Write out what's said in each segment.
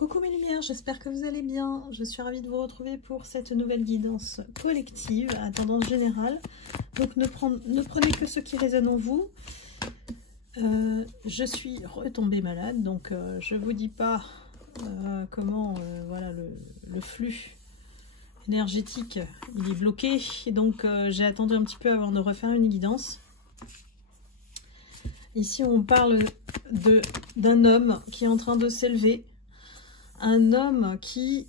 Coucou mes lumières, j'espère que vous allez bien. Je suis ravie de vous retrouver pour cette nouvelle guidance collective à tendance générale. Donc ne prenez que ce qui résonne en vous. Je suis retombée malade, donc je vous dis pas comment voilà, le flux énergétique il est bloqué. Et donc j'ai attendu un petit peu avant de refaire une guidance. Ici on parle d'un homme qui est en train de s'élever. Un homme qui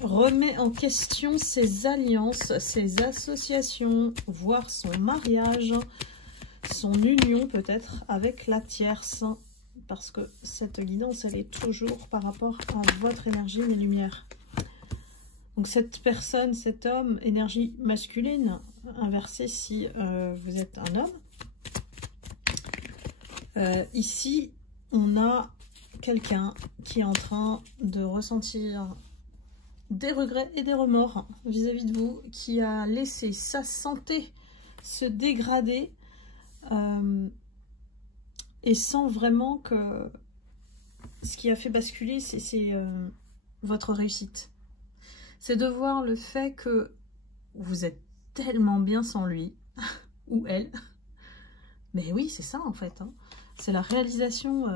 remet en question ses alliances, ses associations, voire son mariage, son union peut-être avec la tierce. Parce que cette guidance, elle est toujours par rapport à votre énergie, mes lumières. Donc cette personne, cet homme, énergie masculine, inversée si vous êtes un homme. Ici, on a quelqu'un qui est en train de ressentir des regrets et des remords vis-à-vis de vous, qui a laissé sa santé se dégrader et sent vraiment que ce qui a fait basculer, c'est votre réussite. C'est de voir le fait que vous êtes tellement bien sans lui, ou elle. Mais oui, c'est ça en fait, hein. C'est la réalisation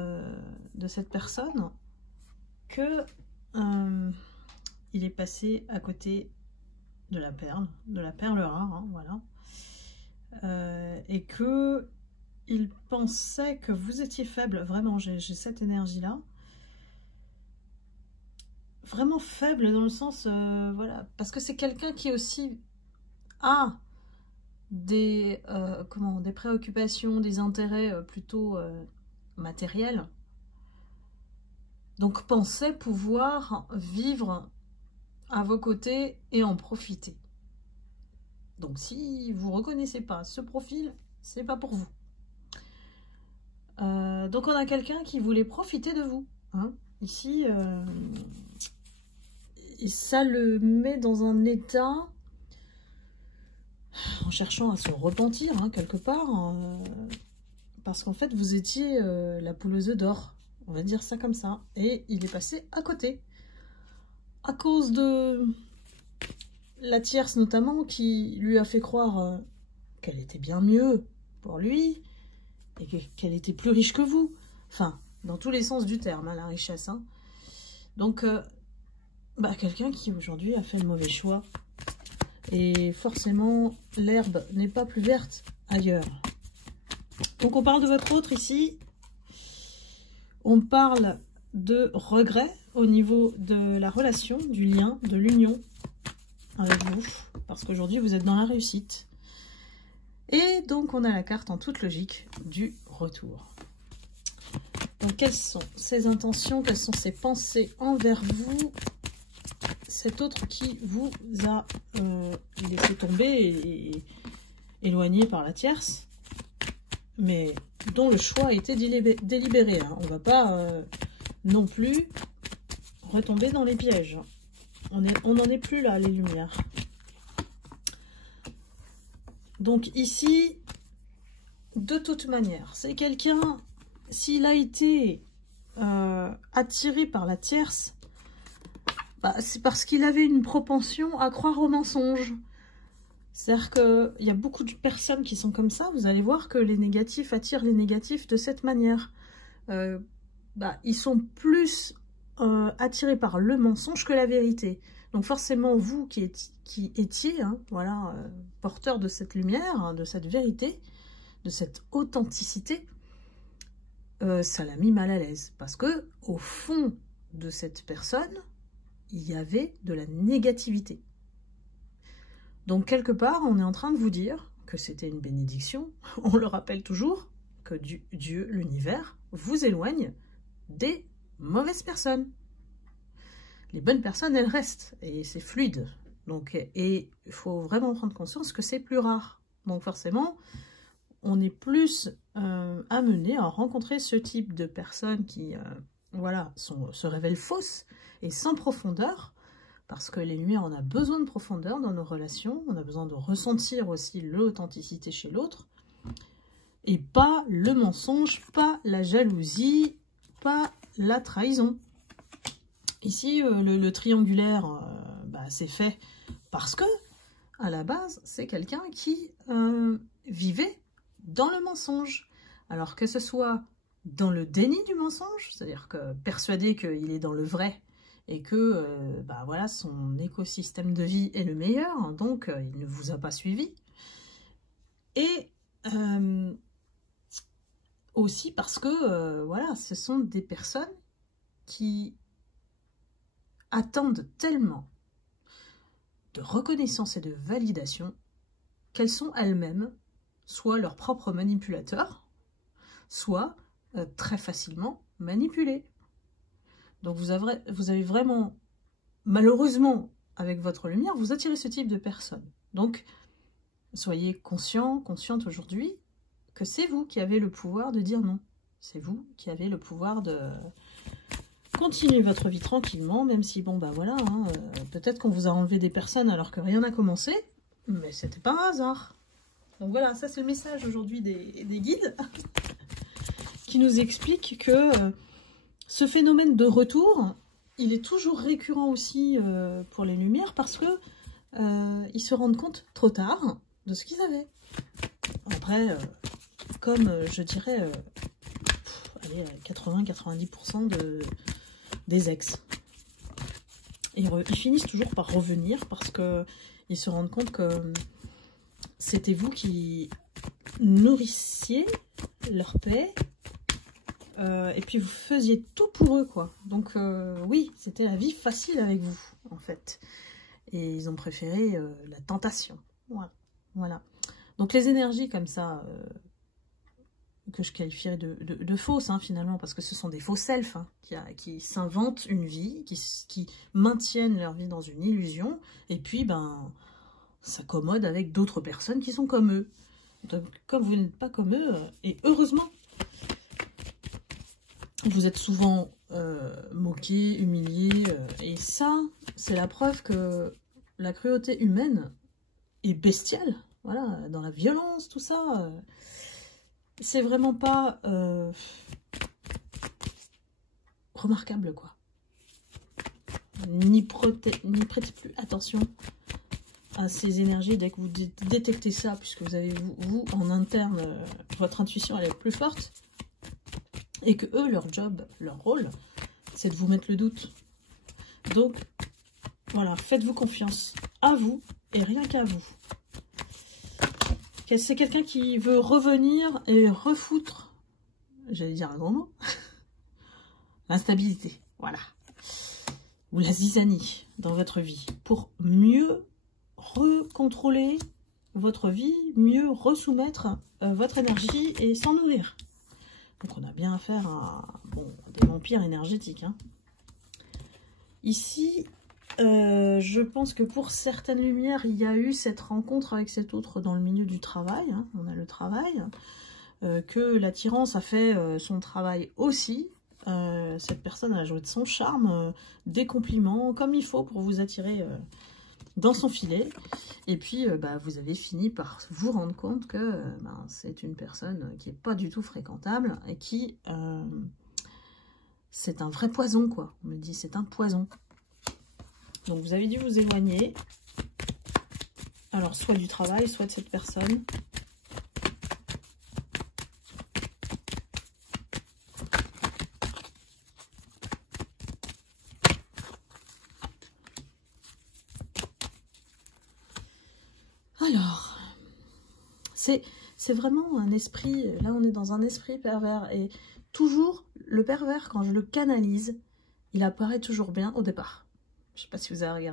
de cette personne que il est passé à côté de la perle rare, hein, voilà. Et que il pensait que vous étiez faible, vraiment, j'ai cette énergie-là. Vraiment faible dans le sens, voilà, parce que c'est quelqu'un qui aussi a des préoccupations, des intérêts plutôt matériels. Donc pensez pouvoir vivre à vos côtés et en profiter. Donc si vous ne reconnaissez pas ce profil, c'est pas pour vous. Donc on a quelqu'un qui voulait profiter de vous, hein. Ici, et ça le met dans un état en cherchant à se repentir, hein, quelque part, parce qu'en fait vous étiez la poule aux œufs d'or, on va dire ça comme ça, et il est passé à côté à cause de la tierce notamment, qui lui a fait croire qu'elle était bien mieux pour lui et qu'elle était plus riche que vous, enfin dans tous les sens du terme, hein, la richesse, hein. Donc quelqu'un qui aujourd'hui a fait le mauvais choix. Et forcément, l'herbe n'est pas plus verte ailleurs. Donc on parle de votre autre ici. On parle de regret au niveau de la relation, du lien, de l'union avec vous. Parce qu'aujourd'hui, vous êtes dans la réussite. Et donc, on a la carte en toute logique du retour. Donc, quelles sont ses intentions? Quelles sont ses pensées envers vous? Cet autre qui vous a laissé tomber et éloigné par la tierce, mais dont le choix a été délibéré, hein. On ne va pas non plus retomber dans les pièges. On n'en est plus là, les lumières. Donc ici, de toute manière, c'est quelqu'un, s'il a été attiré par la tierce, c'est parce qu'il avait une propension à croire aux mensonges. C'est-à-dire qu'il y a beaucoup de personnes qui sont comme ça. Vous allez voir que les négatifs attirent les négatifs de cette manière. Ils sont plus attirés par le mensonge que la vérité. Donc forcément, vous qui étiez hein, voilà, porteur de cette lumière, hein, de cette vérité, de cette authenticité, ça l'a mis mal à l'aise. Parce que au fond de cette personne, il y avait de la négativité. Donc, quelque part, on est en train de vous dire que c'était une bénédiction. On le rappelle toujours, que Dieu, l'univers, vous éloigne des mauvaises personnes. Les bonnes personnes, elles restent, et c'est fluide. Donc, et il faut vraiment prendre conscience que c'est plus rare. Donc, forcément, on est plus amené à rencontrer ce type de personnes qui... voilà, se révèlent fausses et sans profondeur, parce que les lumières, on a besoin de profondeur dans nos relations, on a besoin de ressentir aussi l'authenticité chez l'autre, et pas le mensonge, pas la jalousie, pas la trahison. Ici, le triangulaire, c'est fait parce que, à la base, c'est quelqu'un qui vivait dans le mensonge. Alors que ce soit dans le déni du mensonge, c'est-à-dire que persuadé qu'il est dans le vrai et que voilà, son écosystème de vie est le meilleur, donc il ne vous a pas suivi. Et aussi parce que voilà, ce sont des personnes qui attendent tellement de reconnaissance et de validation qu'elles sont elles-mêmes soit leurs propres manipulateurs, soit très facilement manipulées. Donc vous avez vraiment, malheureusement, avec votre lumière, vous attirez ce type de personnes. Donc, soyez conscient, consciente aujourd'hui que c'est vous qui avez le pouvoir de dire non. C'est vous qui avez le pouvoir de continuer votre vie tranquillement, même si, bon, voilà, hein, peut-être qu'on vous a enlevé des personnes alors que rien n'a commencé, mais c'était pas un hasard. Donc voilà, ça c'est le message aujourd'hui des guides qui nous explique que ce phénomène de retour, il est toujours récurrent aussi pour les lumières parce que ils se rendent compte trop tard de ce qu'ils avaient. Après, comme je dirais, 80-90% des ex. Et ils finissent toujours par revenir parce qu'ils se rendent compte que c'était vous qui nourrissiez leur paix et puis vous faisiez tout pour eux, quoi. Donc oui, c'était la vie facile avec vous, en fait. Et ils ont préféré la tentation. Voilà. Donc les énergies comme ça, que je qualifierais de fausses, hein, finalement, parce que ce sont des faux selfs hein, qui s'inventent une vie, qui maintiennent leur vie dans une illusion, et puis s'accommodent avec d'autres personnes qui sont comme eux. Donc comme vous n'êtes pas comme eux, et heureusement, vous êtes souvent moqué, humilié, et ça, c'est la preuve que la cruauté humaine est bestiale. Voilà, dans la violence, tout ça, c'est vraiment pas remarquable, quoi. N'y prêtez plus attention à ces énergies dès que vous détectez ça, puisque vous avez, vous en interne, votre intuition, elle est plus forte, et que eux, leur job, leur rôle, c'est de vous mettre le doute. Donc, voilà, faites-vous confiance à vous, et rien qu'à vous. C'est quelqu'un qui veut revenir et refoutre, j'allais dire un grand mot, l'instabilité, voilà. Ou la zizanie dans votre vie, pour mieux recontrôler votre vie, mieux resoumettre votre énergie et s'en nourrir. Donc on a bien affaire à des vampires énergétiques. Hein. Ici, je pense que pour certaines lumières, il y a eu cette rencontre avec cet autre dans le milieu du travail. Hein. On a le travail. Que l'attirance a fait son travail aussi. Cette personne a joué de son charme, des compliments, comme il faut pour vous attirer dans son filet. Et puis, vous avez fini par vous rendre compte que c'est une personne qui n'est pas du tout fréquentable et qui... c'est un vrai poison, quoi. On me dit, c'est un poison. Donc, vous avez dû vous éloigner. Alors, soit du travail, soit de cette personne. Alors, c'est vraiment un esprit, là on est dans un esprit pervers, et toujours, le pervers, quand je le canalise, il apparaît toujours bien au départ. Je ne sais pas si vous avez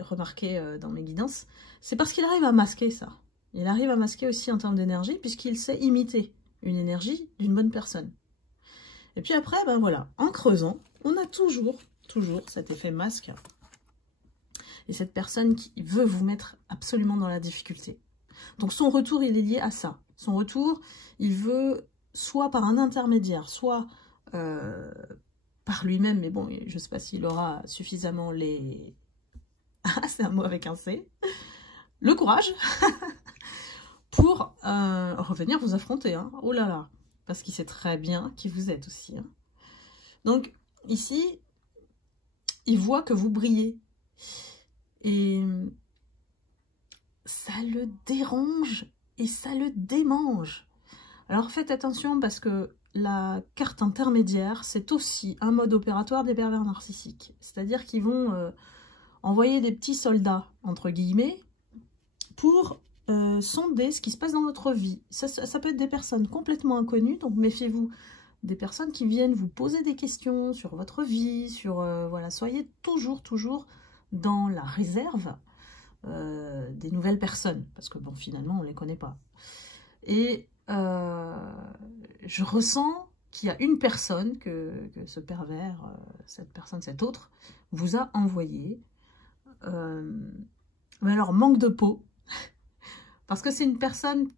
remarqué dans mes guidances, c'est parce qu'il arrive à masquer ça. Il arrive à masquer aussi en termes d'énergie, puisqu'il sait imiter une énergie d'une bonne personne. Et puis après, voilà, en creusant, on a toujours cet effet masque. Et cette personne qui veut vous mettre absolument dans la difficulté. Donc son retour, il est lié à ça. Son retour, il veut soit par un intermédiaire, soit par lui-même, mais bon, je ne sais pas s'il aura suffisamment les... Ah, c'est un mot avec un C. Le courage pour revenir vous affronter. Hein. Oh là là, parce qu'il sait très bien qui vous êtes aussi. Hein. Donc, ici... il voit que vous brillez. Et ça le dérange et ça le démange. Alors faites attention parce que la carte intermédiaire, c'est aussi un mode opératoire des pervers narcissiques. C'est-à-dire qu'ils vont envoyer des petits soldats, entre guillemets, pour sonder ce qui se passe dans votre vie. Ça peut être des personnes complètement inconnues, donc méfiez-vous des personnes qui viennent vous poser des questions sur votre vie, sur voilà, soyez toujours dans la réserve des nouvelles personnes, parce que bon, finalement, on ne les connaît pas. Et je ressens qu'il y a une personne que ce pervers, cette personne, cette autre, vous a envoyé. Mais alors, manque de peau, parce que c'est une personne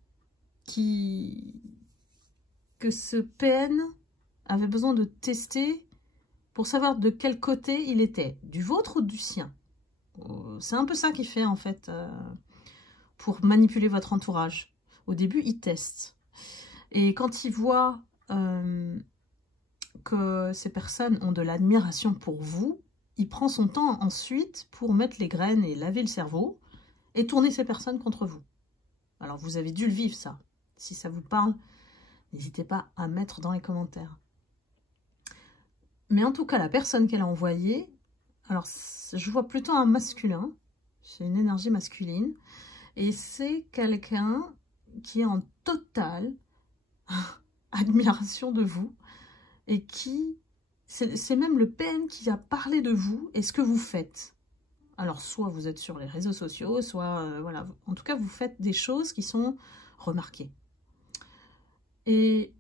que ce PN avait besoin de tester pour savoir de quel côté il était, du vôtre ou du sien. C'est un peu ça qu'il fait en fait, pour manipuler votre entourage. Au début, il teste. Et quand il voit que ces personnes ont de l'admiration pour vous, il prend son temps ensuite pour mettre les graines et laver le cerveau et tourner ces personnes contre vous. Alors, vous avez dû le vivre, ça. Si ça vous parle, n'hésitez pas à mettre dans les commentaires. Mais en tout cas, la personne qu'elle a envoyée, alors, je vois plutôt un masculin. C'est une énergie masculine. Et c'est quelqu'un qui est en totale admiration de vous. Et qui... C'est même le PN qui a parlé de vous et ce que vous faites. Alors, soit vous êtes sur les réseaux sociaux, soit, voilà, en tout cas, vous faites des choses qui sont remarquées. Et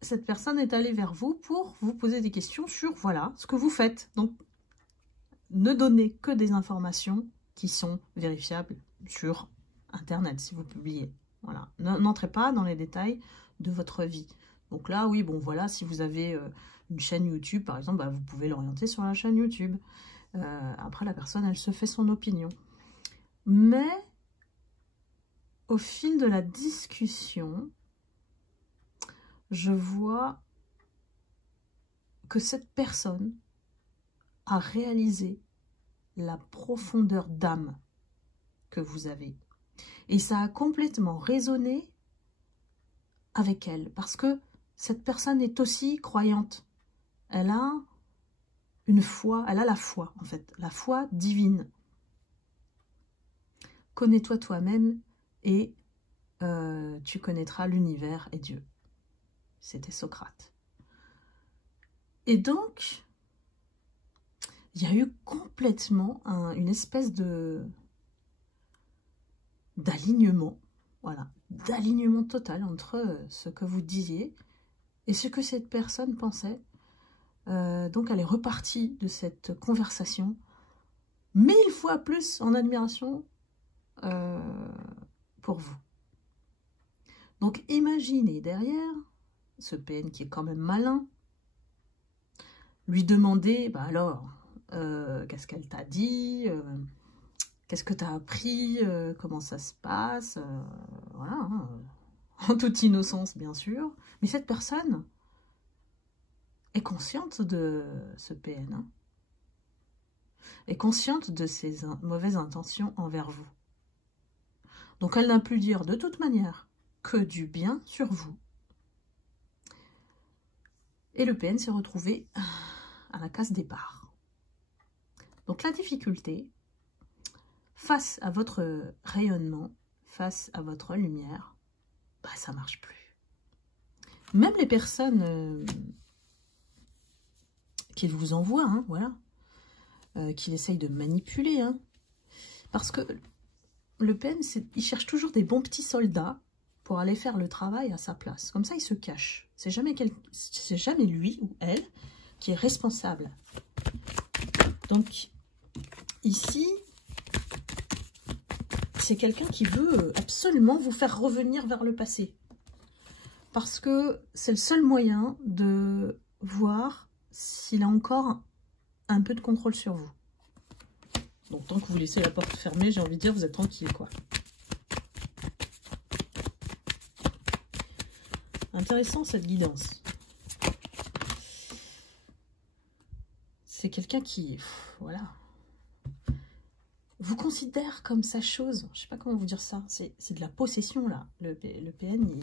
cette personne est allée vers vous pour vous poser des questions sur, voilà, ce que vous faites. Donc, ne donnez que des informations qui sont vérifiables sur Internet, si vous publiez. Voilà, n'entrez pas dans les détails de votre vie. Donc là, oui, bon, voilà, si vous avez une chaîne YouTube, par exemple, bah, vous pouvez l'orienter sur la chaîne YouTube. Après, la personne, elle se fait son opinion. Mais, au fil de la discussion, je vois que cette personne a réalisé la profondeur d'âme que vous avez. Et ça a complètement résonné avec elle, parce que cette personne est aussi croyante. Elle a une foi, elle a la foi, en fait, la foi divine. Connais-toi toi-même et tu connaîtras l'univers et Dieu. C'était Socrate. Et donc, il y a eu complètement une espèce d'alignement, voilà, d'alignement total entre ce que vous disiez et ce que cette personne pensait. Donc elle est repartie de cette conversation 1000 fois plus en admiration pour vous. Donc imaginez derrière ce PN qui est quand même malin, lui demander, bah alors, qu'est-ce qu'elle t'a dit, qu'est-ce que tu as appris, comment ça se passe, voilà, hein, en toute innocence bien sûr. Mais cette personne est consciente de ce PN, hein, est consciente de ses mauvaises intentions envers vous. Donc elle n'a pu dire de toute manière que du bien sur vous. Et le PN s'est retrouvé à la case départ. Donc la difficulté, face à votre rayonnement, face à votre lumière, bah, ça ne marche plus. Même les personnes qui vous envoient, hein, voilà, qui essayent de manipuler, hein, parce que le PN, il cherche toujours des bons petits soldats pour aller faire le travail à sa place. Comme ça, il se cache. C'est jamais lui ou elle qui est responsable. Donc, ici, c'est quelqu'un qui veut absolument vous faire revenir vers le passé. Parce que c'est le seul moyen de voir s'il a encore un peu de contrôle sur vous. Donc, tant que vous laissez la porte fermée, j'ai envie de dire, vous êtes tranquille, quoi. Intéressant, cette guidance. c'est quelqu'un qui, voilà, vous considère comme sa chose. Je sais pas comment vous dire ça. C'est de la possession, là. Le PN,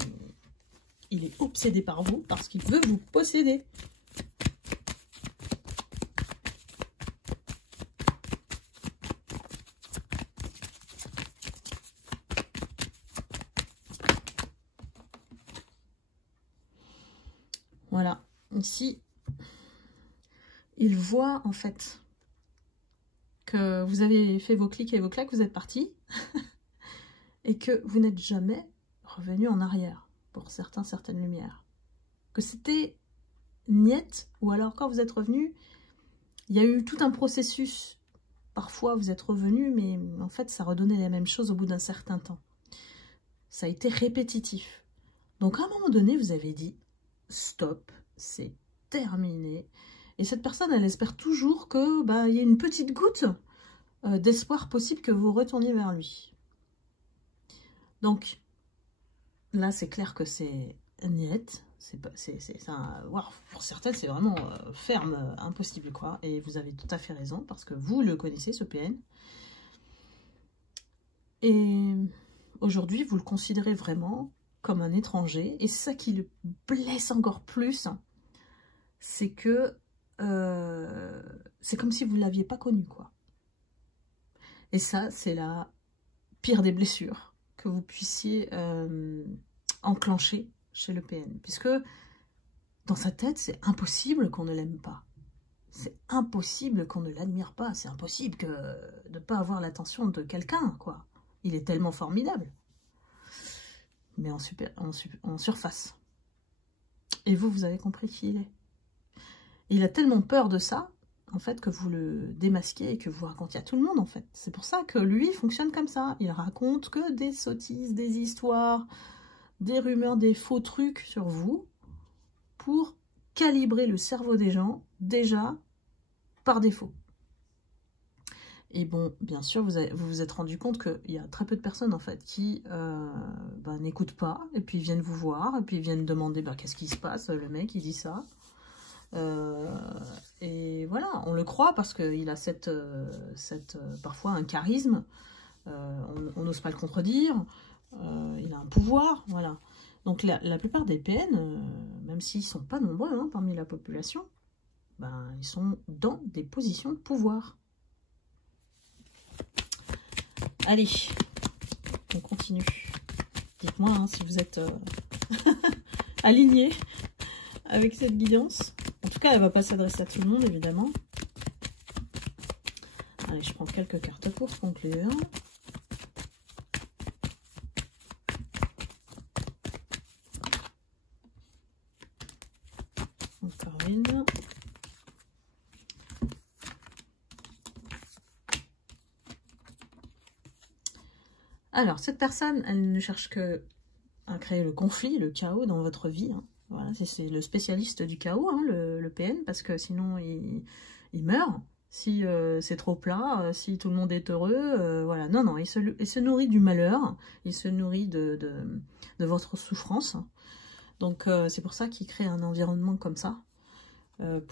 il est obsédé par vous parce qu'il veut vous posséder. Voilà. Ici, il voit, en fait, que vous avez fait vos clics et vos claques, vous êtes parti, et que vous n'êtes jamais revenu en arrière, pour certaines lumières. Que c'était niette, ou alors quand vous êtes revenu, il y a eu tout un processus. Parfois, vous êtes revenu, mais en fait, ça redonnait la même chose au bout d'un certain temps. Ça a été répétitif. Donc, à un moment donné, vous avez dit, stop, c'est terminé. Et cette personne, elle espère toujours que y ait une petite goutte d'espoir possible que vous retourniez vers lui. Donc, là, c'est clair que c'est net. Pour certaines, c'est vraiment ferme, impossible, quoi. Et vous avez tout à fait raison, parce que vous le connaissez, ce PN. Et aujourd'hui, vous le considérez vraiment comme un étranger. Et c'est ça qui le blesse encore plus. C'est que c'est comme si vous ne l'aviez pas connu, quoi. Et ça, c'est la pire des blessures que vous puissiez enclencher chez le PN. Puisque dans sa tête, c'est impossible qu'on ne l'aime pas. C'est impossible qu'on ne l'admire pas. C'est impossible de ne pas avoir l'attention de quelqu'un, quoi. Il est tellement formidable. Mais en surface. Et vous avez compris qui il est. Il a tellement peur de ça, en fait, que vous le démasquez et que vous racontiez à tout le monde, en fait. C'est pour ça que lui fonctionne comme ça. Il raconte que des sottises, des histoires, des rumeurs, des faux trucs sur vous pour calibrer le cerveau des gens, déjà, par défaut. Et bon, bien sûr, vous vous êtes rendu compte qu'il y a très peu de personnes, en fait, qui n'écoutent pas, et puis viennent vous voir, et puis viennent demander qu'est-ce qui se passe, le mec, il dit ça. Et voilà, on le croit parce qu'il a parfois un charisme, on n'ose pas le contredire, il a un pouvoir, voilà. Donc la plupart des PN, même s'ils ne sont pas nombreux parmi la population, ils sont dans des positions de pouvoir. Allez, on continue. Dites-moi si vous êtes alignés avec cette guidance. En tout cas, elle ne va pas s'adresser à tout le monde, évidemment. Allez, je prends quelques cartes pour conclure. Encore une. Alors, cette personne, elle ne cherche que à créer le conflit, le chaos dans votre vie. Voilà, c'est le spécialiste du chaos, le PN, parce que sinon, il meurt. Si c'est trop plat, si tout le monde est heureux, voilà. Non, il se nourrit du malheur, il se nourrit de votre souffrance. Donc, c'est pour ça qu'il crée un environnement comme ça,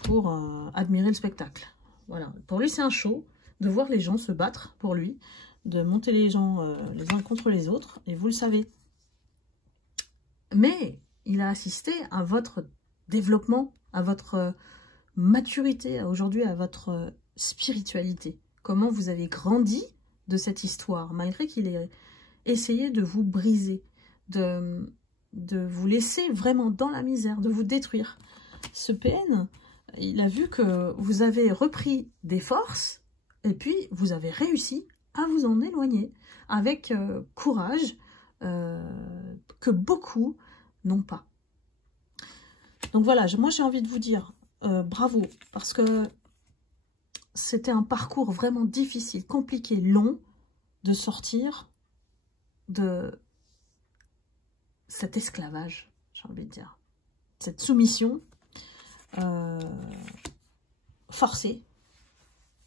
pour admirer le spectacle. Voilà. Pour lui, c'est un show de voir les gens se battre pour lui, de monter les gens les uns contre les autres, et vous le savez. Mais il a assisté à votre développement, à votre maturité, aujourd'hui à votre spiritualité. Comment vous avez grandi de cette histoire, malgré qu'il ait essayé de vous briser, de vous laisser vraiment dans la misère, de vous détruire. Ce PN, il a vu que vous avez repris des forces, et puis vous avez réussi à vous en éloigner, avec courage, que beaucoup n'ont pas. Donc voilà, moi j'ai envie de vous dire bravo, parce que c'était un parcours vraiment difficile, compliqué, long, de sortir de cet esclavage, j'ai envie de dire. Cette soumission forcée,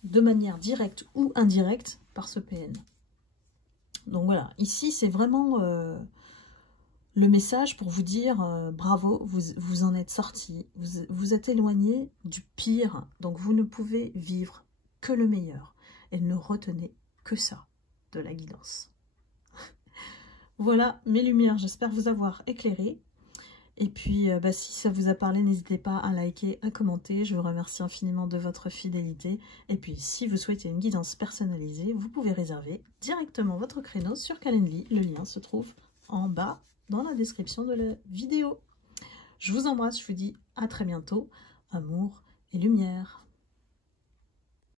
de manière directe ou indirecte, par ce PN. Donc voilà, ici c'est vraiment le message pour vous dire bravo, vous en êtes sorti, vous êtes éloigné du pire, donc vous ne pouvez vivre que le meilleur. Et ne retenez que ça de la guidance. Voilà mes lumières, j'espère vous avoir éclairé. Et puis, si ça vous a parlé, n'hésitez pas à liker, à commenter. Je vous remercie infiniment de votre fidélité. Et puis, si vous souhaitez une guidance personnalisée, vous pouvez réserver directement votre créneau sur Calendly. Le lien se trouve en bas dans la description de la vidéo. Je vous embrasse, je vous dis à très bientôt. Amour et lumière.